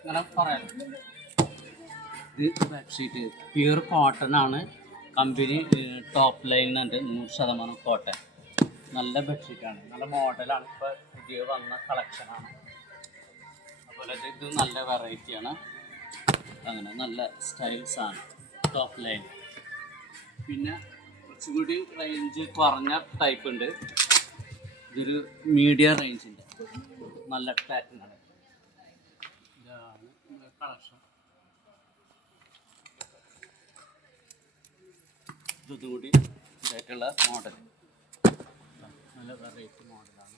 ഇങ്ങനെ പറയാം. ഇത് ബെഡ്ഷീറ്റ് പ്യൂർ കോട്ടൺ ആണ്. കമ്പനി ടോപ്പ് ലൈനുണ്ട് 100% കോട്ടൺ. നല്ല ബെഡ്ഷീറ്റാണ്, നല്ല മോഡലാണ്, ഇപ്പോൾ പുതിയ വന്ന കളക്ഷനാണ്. അതുപോലെ ഇത് നല്ല വെറൈറ്റിയാണ്, അങ്ങനെ നല്ല സ്റ്റൈൽസാണ് ടോപ്പ് ലൈൻ. പിന്നെ കുറച്ചുകൂടി റേഞ്ച് കുറഞ്ഞ ടൈപ്പ് ഉണ്ട്. ഇതൊരു മീഡിയം റേഞ്ചിൻ്റെ നല്ല പാറ്റേണാണ്. ഇതാണ് കളക്ഷൻ. ഇതുകൂടി ഇതായിട്ടുള്ള മോഡൽ നല്ല വെറൈറ്റി മോഡലാണ്.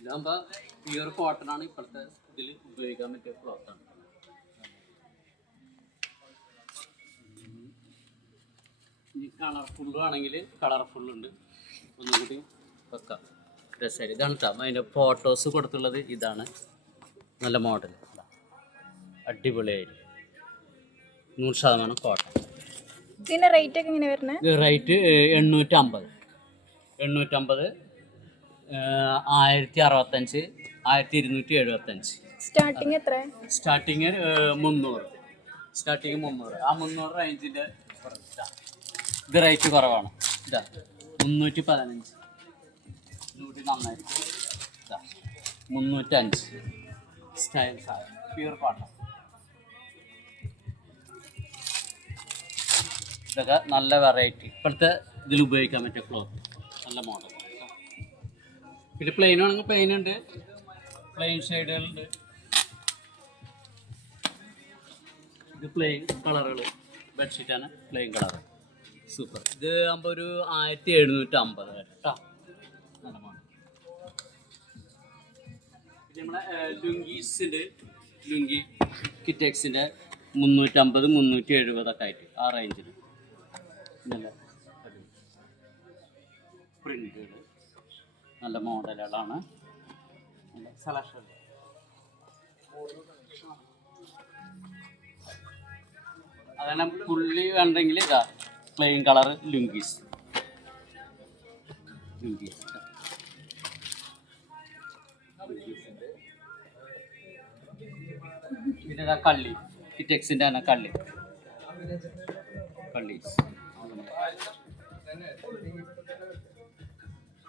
ഇതാകുമ്പോൾ പ്യൂർ കോട്ടൺ ആണ്. ഇപ്പോഴത്തെ ഇതിൽ ഉപയോഗിക്കാൻ പറ്റിയ ക്ലോത്താണ്. ഇനി കളർഫുള്ളും ആണെങ്കിൽ കളർഫുള്ളുണ്ട്, ഒന്നുകൂടി വെക്കാം. രസമായിട്ട് ഇതാണ് കേട്ടോ. അതിൻ്റെ ഫോട്ടോസ് കൊടുത്തുള്ളത് ഇതാണ്. നല്ല മോഡൽ, അടിപൊളിയായിട്ട് 100% കോട്ടൺ. ഇതിന്റെ റേറ്റ് ഒക്കെ എങ്ങനെ വരുന്നത്? റേറ്റ് 850, 1065, 1275. സ്റ്റാർട്ടിങ് എത്ര? സ്റ്റാർട്ടിങ് 300. സ്റ്റാർട്ടിങ് 300. ആ 300 റേഞ്ചിൻ്റെ ഇത് റേറ്റ് കുറവാണ്. ഇതാ 315. ഇതുകൂടി നന്നായിരിക്കും. ഇതാ 305. സ്റ്റൈൽ സാധനം, പ്യൂർ കോട്ടൺ. ഇതൊക്കെ നല്ല വെറൈറ്റി, ഇപ്പോഴത്തെ ഇതിൽ ഉപയോഗിക്കാൻ പറ്റിയ ക്ലോത്ത്, നല്ല മോഡൽ. പിന്നെ പ്ലെയിൻ ആണെങ്കിൽ പ്ലെയിൻ ഉണ്ട്, പ്ലെയിൻ ഷെയ്ഡുകളുണ്ട്. ഇത് പ്ലെയിൻ കളറുകൾ ബെഡ്ഷീറ്റാണ്, പ്ലെയിൻ കളർ സൂപ്പർ. ഇത് ആകുമ്പോൾ ഒരു 1750 കേട്ടോ, നല്ല മോഡൽ. പിന്നെ നമ്മളെ ലുങ്കീസിൻ്റെ ലുങ്കി കിറ്റെക്സിൻ്റെ 350, 370 ആയിട്ട് ആ റേഞ്ചിൽ നല്ല പ്രിന്റുകൾ, നല്ല മോഡലുകളാണ്, നല്ല സെലക്ഷൻ. അതാണ് പുള്ളി വേണ്ടെങ്കിൽ ഇതാ പ്ലെയിൻ കളർ ലുങ്കീസ്. പിന്നെ ഇതാ കള്ളി, കിറ്റെക്സിൻ്റെ തന്നെ കള്ളി.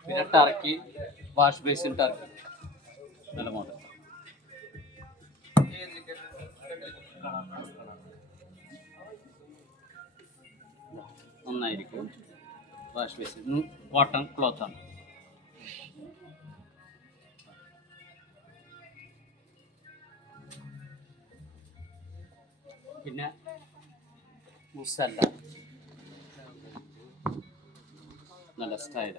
പിന്നെ ടർക്കി, വാഷ് ബേസിൻ ടർക്കി, നല്ല മോഡൽ. നന്നായിരിക്കും. വാഷ് ബേസിൻ കോട്ടൺ ക്ലോത്താണ്. പിന്നെ മുസല്ല, നല്ല സ്റ്റൈൽ.